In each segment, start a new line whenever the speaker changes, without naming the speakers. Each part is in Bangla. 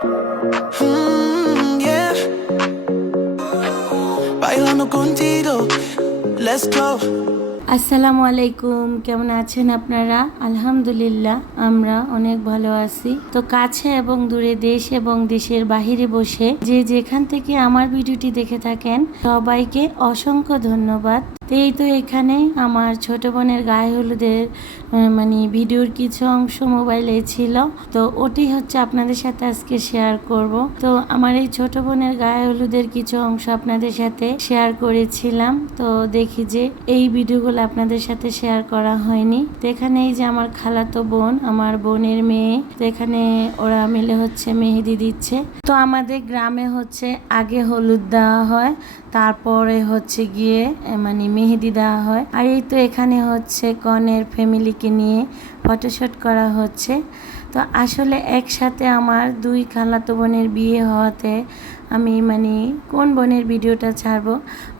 Mm, yeah. Bailando contigo. Let's go.
আসসালামু আলাইকুম কেমন আছেন আপনারা আলহামদুলিল্লাহ আমরা অনেক ভালো আছি তো কাছে এবং দূরে দেশ এবং দেশের বাহিরে বসে যে যেখান থেকে আমার ভিডিওটি দেখে থাকেন সবাইকে অসংখ্য ধন্যবাদ তো এই তো এখানে আমার ছোট বোনের গায়ে হলুদের মানে ভিডিওর কিছু অংশ মোবাইলে ছিল। তো ওটি হচ্ছে আপনাদের সাথে আজকে শেয়ার করব। তো আমার এই ছোট বোনের গায়ে হলুদের কিছু অংশ আপনাদের সাথে শেয়ার করেছিলাম। তো দেখি যে এই ভিডিওগুলো আপনাদের সাথে শেয়ার করা হয়নি। তো এখানে এই যে আমার খালাতো বোন, আমার বোনের মেয়ে, তো এখানে ওরা মিলে হচ্ছে মেহেদি দিচ্ছে। তো আমাদের গ্রামে হচ্ছে আগে হলুদ দেওয়া হয়, তারপরে হচ্ছে গিয়ে মানে মেহেদি দেওয়া হয়। আর এই তো এখানে হচ্ছে কনের ফ্যামিলিকে নিয়ে ফটোশ্যুট করা হচ্ছে। তো আসলে একসাথে আমার দুই খালাতো বোনের বিয়ে হওয়াতে আমি মানে কোন বোনের ভিডিওটা ছাড়বো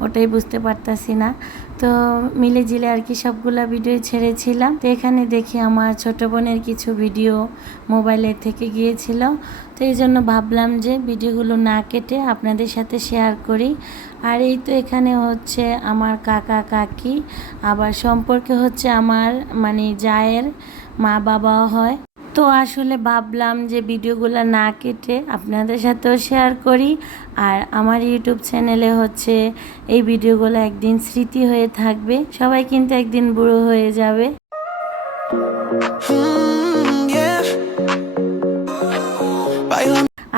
ওটাই বুঝতে পারতাছি না। তো মিলে জিলে আর কি সবগুলা ভিডিও ছেড়েছিলাম। তো এখানে দেখি আমার ছোট বোনের কিছু ভিডিও মোবাইলের থেকে গিয়েছিল। তো এই জন্য ভাবলাম যে ভিডিওগুলো না কেটে আপনাদের সাথে শেয়ার করি। আর এই তো এখানে হচ্ছে আমার কাকা, কাকি, আবার সম্পর্কে হচ্ছে আমার মানে জায়ের মা বাবাও হয়। তো আসলে ভাবলাম যে ভিডিওগুলো না কেটে আপনাদের সাথেও শেয়ার করি আর আমার ইউটিউব চ্যানেলে হচ্ছে এই ভিডিওগুলো একদিন স্মৃতি হয়ে থাকবে সবাই কিন্তু একদিন বুড়ো হয়ে যাবে.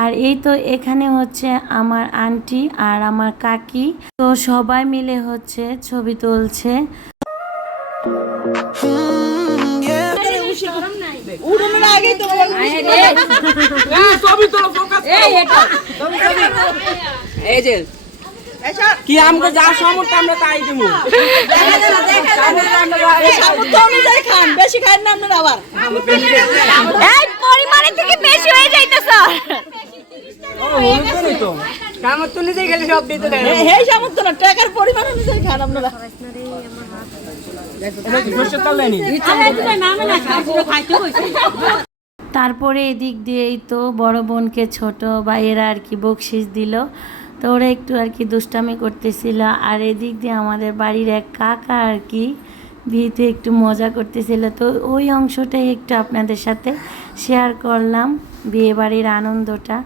আর এই তো এখানে হচ্ছে আমার আন্টি আর আমার কাকি তো সবাই মিলে হচ্ছে ছবি তুলছে
yeah.
উড়ানোর আগেই তো
এই যে কি আমরা যা সামর্থ্য আমরা তাই দেবো।
সামর্থ্য অনুযায়ী খান। বেশি খান না আপনার আবার।
এই পরিমাণে থেকে বেশি হয়ে যাইতেছ।
সামর্থ্য নিজেই গেলে সব দিতে দেয়।
এই সামর্থ্য না টাকার পরিমাণ অনুযায়ী খান আপনারা।
তারপরে এদিক দিয়েই তো বড় বোনকে ছোট ভাইয়েরা আর কি বকশিস দিল। তো ওরা একটু আর কি দুষ্টামি করতেছিল। আর এদিক দিয়ে আমাদের বাড়ির এক কাকা আর কি বিয়েতে একটু মজা করতেছিল। তো ওই অংশটাই একটু আপনাদের সাথে শেয়ার করলাম বিয়ে বাড়ির আনন্দটা।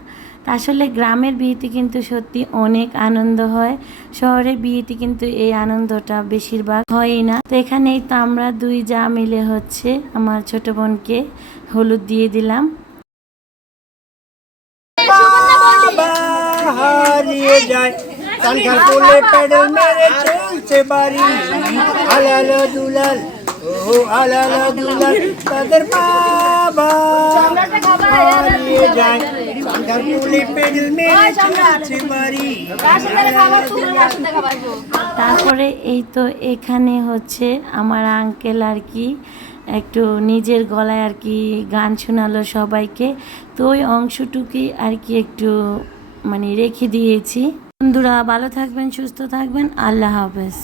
আসলে গ্রামের বিয়েতে কিন্তু সত্যি অনেক আনন্দ হয়। শহরের বিয়েতে কিন্তু এই আনন্দটা বেশিরভাগ হয়ই না। তো এখানেই তো আমরা দুই যা মিলে হচ্ছে, আমার ছোট বোনকে হলুদ দিয়ে দিলাম।
তাদের বাবা যায়।
তারপরে এই তো এখানে হচ্ছে আমার আঙ্কেল আর কি, একটু নিজের গলায় আর কি গান শোনালো সবাইকে। তো ওই অংশটুকুই আর কি একটু মানে রেখে দিয়েছি। বন্ধুরা, ভালো থাকবেন, সুস্থ থাকবেন, আল্লাহ হাফেজ।